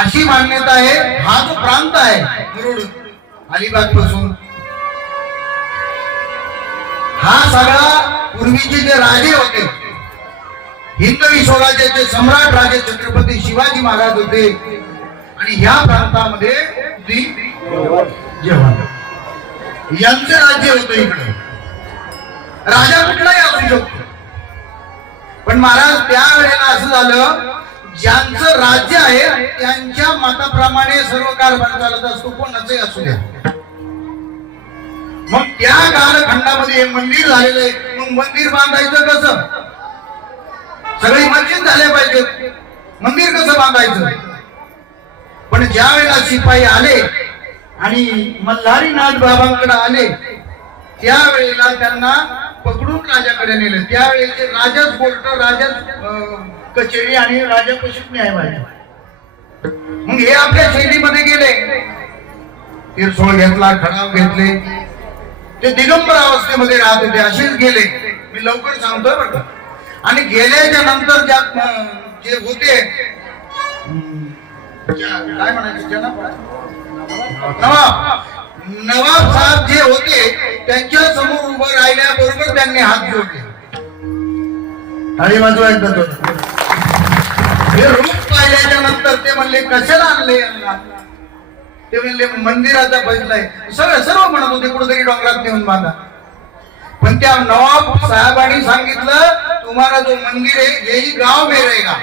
अशी मान्यता आहे हा जो प्रांत आहे मुरुड अलिबागपासून हा सगळा पूर्वीचे जे राजे होते हिंदवी स्वराज्याचे सम्राट राजे छत्रपती शिवाजी महाराज होते आणि ह्या प्रांतामध्ये जेव्हा जेवण यांचं राज्य होतं इकडे. राजा कुठलाही असू शकतो. पण महाराज त्यावेळेला असं झालं ज्यांचं राज्य आहे त्यांच्या मताप्रमाणे सर्व कारभार चालत असतो कोणाचंही असू द्या. मग त्या कालखंडामध्ये मंदिर झालेलं आहे. मग मंदिर बांधायचं कसं? सगळी मस्जिद झाले पाहिजेत. मंदिर कसं बांधायचं? पण ज्या वेळेला शिपाई आले आणि मल्हारी नाथ बाबांकडे आले त्यावेळेला त्यांना पकडून राजाकडे नेलं. त्यावेळेचे राजाच कोर्ट राजाच कचेरी आणि राजा पशुत न्याय व्हायचा मग हे आपल्या शैलीमध्ये गेले. तिरसोळ घेतला खडाव घेतले. ते दिगंबर अवस्थेमध्ये राहत होते असेच गेले. मी लवकर सांगतोय बरं का. आणि गेल्याच्यानंतर ज्या जे होते काय म्हणायचं नवाब. नवाब साहेब जे होते त्यांच्यासमोर उभं राहिल्याबरोबर त्यांनी हात जोडले. टाळी वाजवा एकदा हे रूप पाहिल्याच्या नंतर ते म्हणले कशाला आणले यांना? ते म्हणले मंदिराचा बसलाय सगळं सर्व म्हणत होते कुठेतरी डोंगरात नेऊन बांधा. पण त्या नवाब साहेबांनी सांगितलं तुम्हाला जो मंदिर आहे यही गाव में रहेगा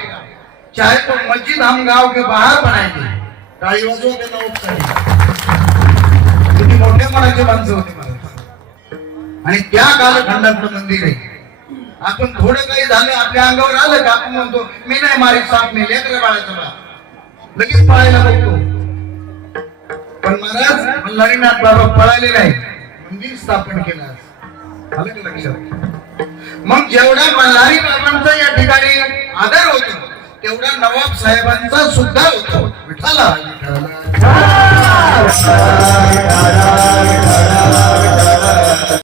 चाहे तो मस्जिद हम गाव के बाहेर बनाएंगे. काही वाजवा ते नवाब साहेब किती मोठ्या मनाचे माणसं होते. आणि त्या कालखंडातलं मंदिर आहे. आपण थोडं काही झालं आपल्या अंगावर आलं का आपण म्हणतो मी नाही मारी साप मी लेकर बाळाचं बा लगेच पळायला बघतो. पण महाराज मल्हारीनाथ बाबा पळाले नाही. मंदिर स्थापन केलं आलं का लक्षात? मग जेवढा मल्हारी बाबांचा या ठिकाणी आदर होतो तेवढा नवाब साहेबांचा सुद्धा होतो. विठाला विठाला